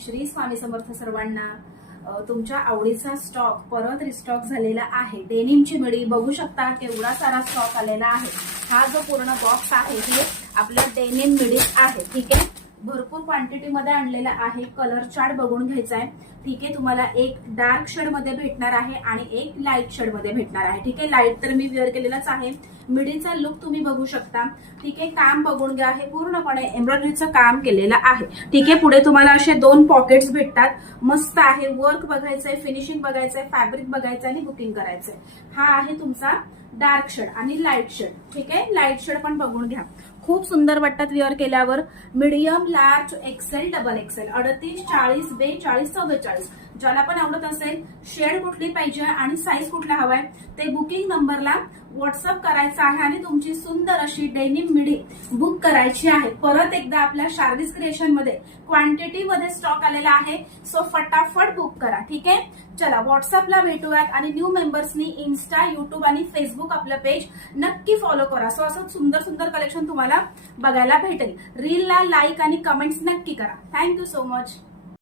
श्री स्वामी समर्थ सर्वांना. तुमच्या आवडीचा स्टॉक परत रिस्टॉक झालेला आहे. डेनिमची मिडी बघू शकता केवढा सारा स्टॉक आलेला आहे. हा जो पूर्ण बॉक्स आहे हे आपल्या डेनिम मिडी आहे. ठीक आहे, भरपूर क्वांटिटी मध्ये आणलेला आहे. कलर चार्ट बघून घ्यायचा आहे. ठीक आहे, तुम्हाला एक डार्क शेड मध्ये भेटणार आहे आणि एक लाईट शेड मध्ये भेटणार आहे. ठीक आहे, लाईट तर मी वेअर केलेलाच आहे. मिडीचा लुक तुम्ही बघू शकता. ठीक आहे, काम बघून घ्या. हे पूर्णपणे एम्ब्रॉयडरीचं काम केलेलं आहे. ठीक आहे, पुढे तुम्हाला असे 2 पॉकेट्स भेटतात. मस्त आहे. वर्क बघायचंय, फिनिशिंग बघायचंय, फॅब्रिक बघायचं आणि बुकिंग करायचंय. हा आहे तुमचा डार्क शेड आणि लाईट शेड. ठीक आहे, लाईट शेड पण बघून घ्या. खूप सुंदर वाटतात वेअर केल्यावर. Medium, large, XL, double XL, 38, 40, 42, 44 ज्याला पण आवडत असेल, शेड कुठली पाहिजे आणि साईज कुठला हवाय ते बुकिंग नंबरला व्हॉट्सअप करायचं आहे आणि तुमची सुंदर अशी डेनिम मिडी बुक करायची आहे. परत एकदा आपल्या शार्विस क्रिएशन मध्ये क्वांटिटी मध्ये स्टॉक आलेला आहे. सो फटाफट बुक करा. ठीक आहे, चला व्हॉट्सअपला भेटूयात आणि न्यू मेंबर्सनी इन्स्टा, युट्यूब आणि फेसबुक आपलं पेज नक्की फॉलो करा. सो असं सुंदर सुंदर कलेक्शन तुम्हाला बघायला भेटेल. रीलला लाईक आणि कमेंट्स नक्की करा. Thank you so much.